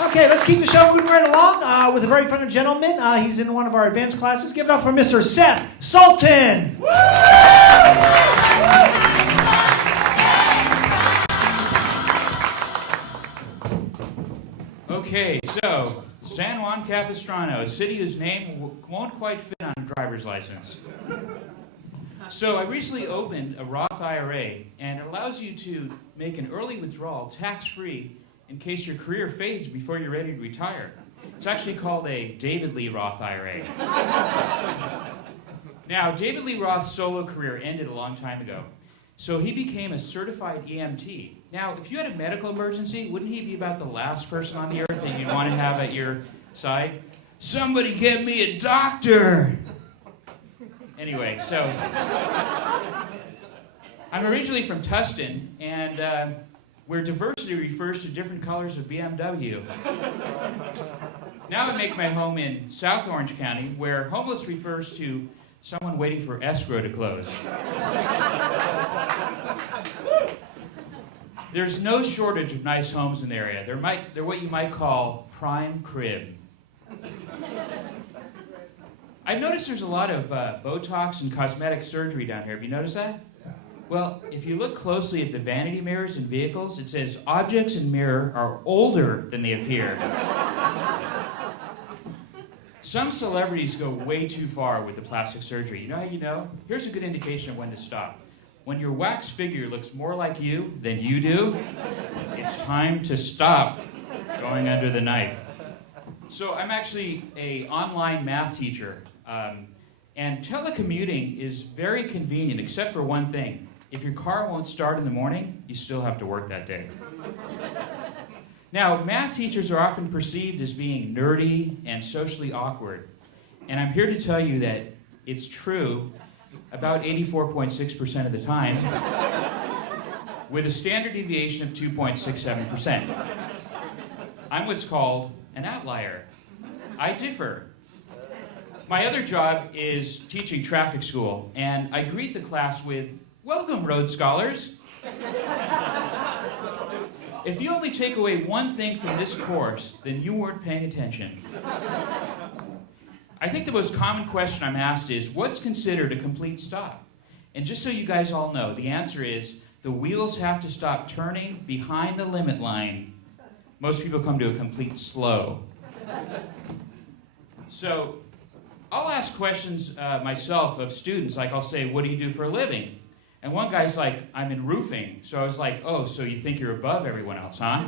Okay, let's keep the show moving right along with a very friendly gentleman. He's in one of our advanced classes. Give it up for Mr. Seth Sultan. Okay, so San Juan Capistrano, a city whose name won't quite fit on a driver's license. So I recently opened a Roth IRA, and it allows you to make an early withdrawal tax-free in case your career fades before you're ready to retire. It's actually called a David Lee Roth IRA. Now, David Lee Roth's solo career ended a long time ago, so he became a certified EMT. Now, if you had a medical emergency, wouldn't he be about the last person on the earth that you'd want to have at your side? Somebody get me a doctor! Anyway, so I'm originally from Tustin, and where diversity refers to different colors of BMW. Now I make my home in South Orange County, where homeless refers to someone waiting for escrow to close. There's no shortage of nice homes in the area. They're what you might call prime crib. I've noticed there's a lot of Botox and cosmetic surgery down here. Have you noticed that? Yeah. Well, if you look closely at the vanity mirrors in vehicles, it says objects in mirror are older than they appear. Some celebrities go way too far with the plastic surgery. You know how you know? Here's a good indication of when to stop. When your wax figure looks more like you than you do, it's time to stop going under the knife. So I'm actually an online math teacher, and telecommuting is very convenient, except for one thing. If your car won't start in the morning, you still have to work that day. Now, math teachers are often perceived as being nerdy and socially awkward, and I'm here to tell you that it's true about 84.6% of the time, with a standard deviation of 2.67%. I'm what's called an outlier. I differ. My other job is teaching traffic school, and I greet the class with, "Welcome, Rhodes Scholars." If you only take away one thing from this course, then you weren't paying attention. I think the most common question I'm asked is, what's considered a complete stop? And just so you guys all know, the answer is, the wheels have to stop turning behind the limit line. Most people come to a complete slow. So I'll ask questions myself of students, like I'll say, "What do you do for a living?" And one guy's like, "I'm in roofing." So I was like, "Oh, so you think you're above everyone else, huh?"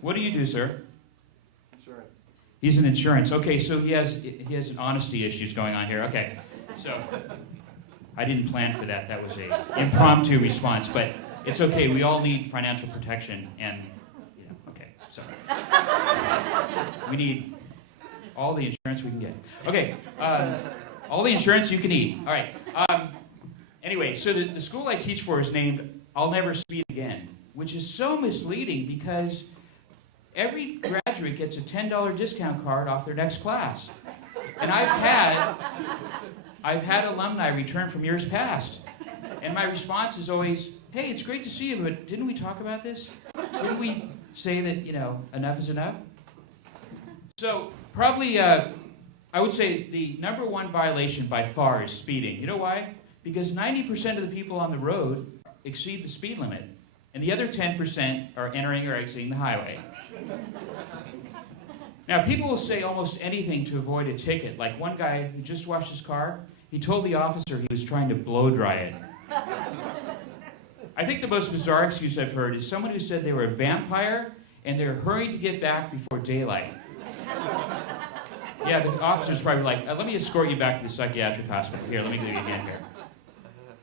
"What do you do, sir?" Insurance. He's in insurance. Okay, so he has an honesty issues going on here. Okay, so I didn't plan for that. That was an impromptu response, but it's okay. We all need financial protection, and okay, so we need all the insurance we can get. Okay, all the insurance you can eat. All right. Anyway, so the school I teach for is named I'll Never Speed Again, which is so misleading because every graduate gets a $10 discount card off their next class. And I've had alumni return from years past. And my response is always, "Hey, it's great to see you, but didn't we talk about this? Didn't we say that, enough is enough?" So probably, I would say the number one violation by far is speeding. You know why? Because 90% of the people on the road exceed the speed limit, and the other 10% are entering or exiting the highway. Now, people will say almost anything to avoid a ticket. Like one guy who just washed his car, he told the officer he was trying to blow dry it. I think the most bizarre excuse I've heard is someone who said they were a vampire and they're hurrying to get back before daylight. Yeah, the officer's probably like, "Let me escort you back to the psychiatric hospital. Here, let me give you a hand here."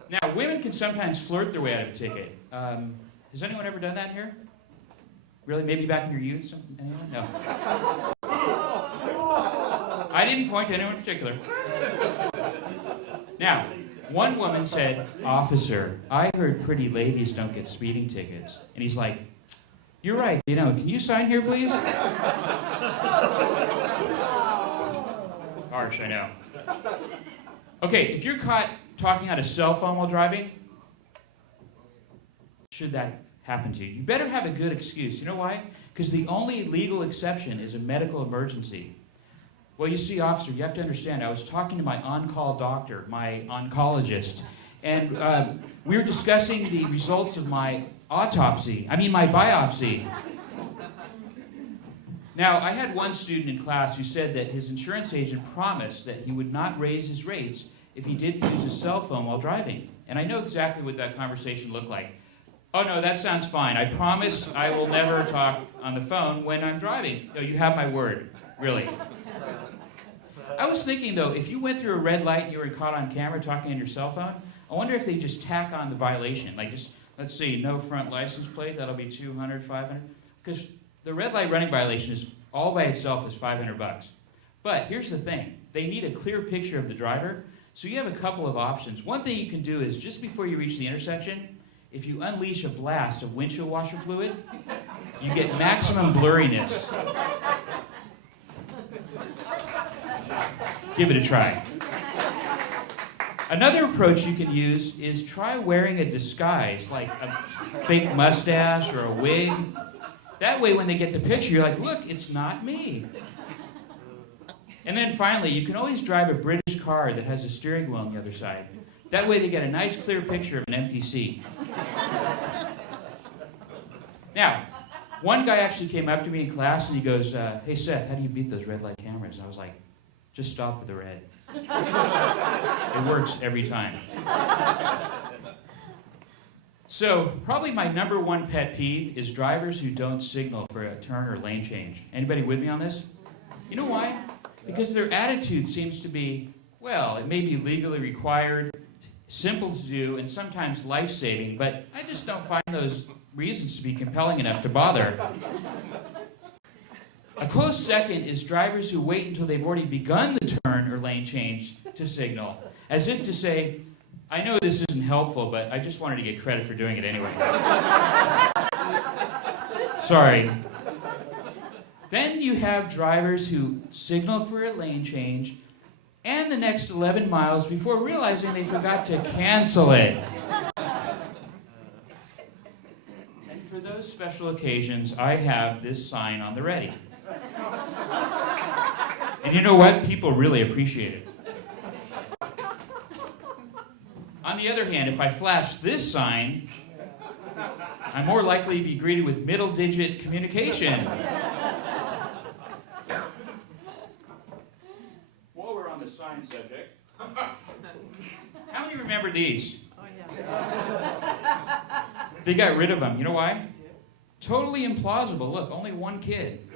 Now, women can sometimes flirt their way out of a ticket. Has anyone ever done that here? Really? Maybe back in your youth? Anyone? No. I didn't point to anyone in particular. Now, one woman said, "Officer, I heard pretty ladies don't get speeding tickets." And he's like, "You're right, can you sign here, please?" Harsh, I know. Okay, if you're caught talking on a cell phone while driving, should that happen to you, you better have a good excuse. You know why? because the only legal exception is a medical emergency. Well, you see, officer, you have to understand, I was talking to my on-call doctor, my oncologist, and we were discussing the results of my biopsy. Now, I had one student in class who said that his insurance agent promised that he would not raise his rates if he didn't use his cell phone while driving. And I know exactly what that conversation looked like. Oh no, that sounds fine. I promise I will never talk on the phone when I'm driving. No, you have my word, really. I was thinking though, if you went through a red light and you were caught on camera talking on your cell phone, I wonder if they just tack on the violation. Like just, let's see, no front license plate, that'll be 200, 500. Because the red light running violation is all by itself is $500. But here's the thing, they need a clear picture of the driver, so you have a couple of options. One thing you can do is just before you reach the intersection, if you unleash a blast of windshield washer fluid, you get maximum blurriness. Give it a try. Another approach you can use is try wearing a disguise, like a fake mustache or a wig. That way when they get the picture, you're like, look, it's not me. And then finally, you can always drive a British car that has a steering wheel on the other side. That way they get a nice clear picture of an empty seat. Now, one guy actually came up to me in class and he goes, hey Seth, how do you beat those red light cameras? And I was like, just stop with the red. It works every time. So, probably my number one pet peeve is drivers who don't signal for a turn or lane change. Anybody with me on this? You know why? Because their attitude seems to be, well, it may be legally required, simple to do, and sometimes life-saving, but I just don't find those reasons to be compelling enough to bother. A close second is drivers who wait until they've already begun the turn or lane change to signal, as if to say, I know this isn't helpful, but I just wanted to get credit for doing it anyway. Sorry. Then you have drivers who signal for a lane change and the next 11 miles before realizing they forgot to cancel it. And for those special occasions, I have this sign on the ready. And you know what? People really appreciate it. On the other hand, if I flash this sign, I'm more likely to be greeted with middle-digit communication. While we're on the sign subject, how many remember these? Oh, yeah. They got rid of them. You know why? Totally implausible. Look, only one kid.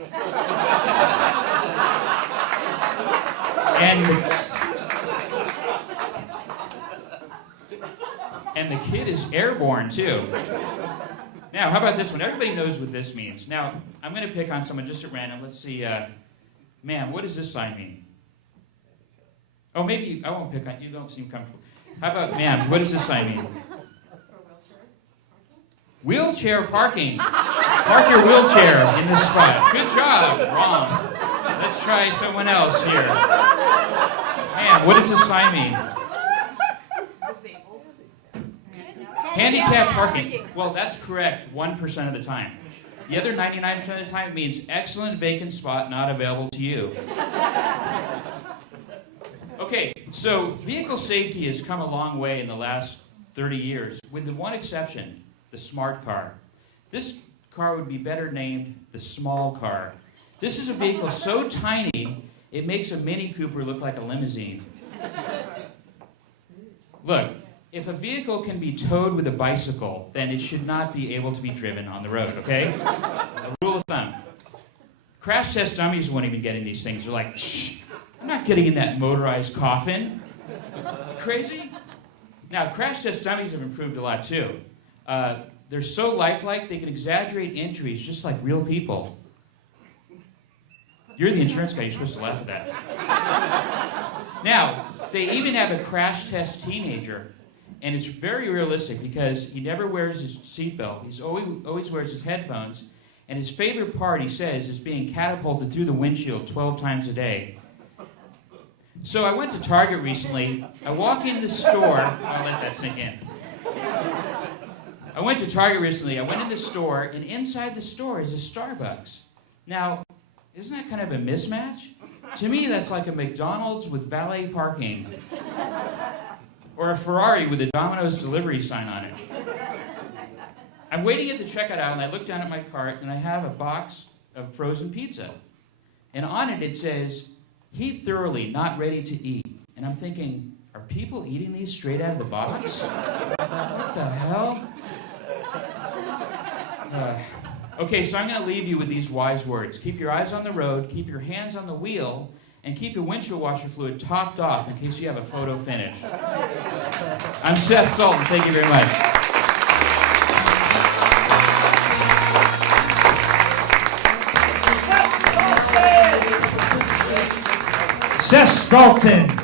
And the kid is airborne, too. Now, how about this one? Everybody knows what this means. Now, I'm going to pick on someone just at random. Let's see. Ma'am, what does this sign mean? Oh, maybe I won't pick on you. Don't seem comfortable. How about, ma'am, what does this sign mean? Wheelchair parking. Park your wheelchair in this spot. Good job. Wrong. Let's try someone else here. Ma'am, what does this sign mean? Handicap parking. Well, that's correct 1% of the time. The other 99% of the time it means excellent vacant spot not available to you. Okay, so vehicle safety has come a long way in the last 30 years, with the one exception, the smart car. This car would be better named the small car. This is a vehicle so tiny, it makes a Mini Cooper look like a limousine. Look, if a vehicle can be towed with a bicycle, then it should not be able to be driven on the road, okay? A rule of thumb. Crash test dummies won't even get in these things. They're like, shh, I'm not getting in that motorized coffin. Crazy? Now, crash test dummies have improved a lot, too. They're so lifelike, they can exaggerate injuries just like real people. You're the insurance guy, you're supposed to laugh at that. Now, they even have a crash test teenager. And it's very realistic because he never wears his seatbelt. He always wears his headphones. And his favorite part, he says, is being catapulted through the windshield 12 times a day. So I went to Target recently. I walk in the store. I'll let that sink in. I I went to Target recently. I went in the store, and inside the store is a Starbucks. Now, isn't that kind of a mismatch? To me, that's like a McDonald's with valet parking. Or a Ferrari with a Domino's delivery sign on it. I'm waiting at the checkout aisle, and I look down at my cart, and I have a box of frozen pizza. And on it, it says, heat thoroughly, not ready to eat. And I'm thinking, are people eating these straight out of the box? What the hell? Okay, so I'm going to leave you with these wise words. Keep your eyes on the road, keep your hands on the wheel, and keep your windshield washer fluid topped off in case you have a photo finish. I'm Seth Sultan. Thank you very much. Seth Sultan.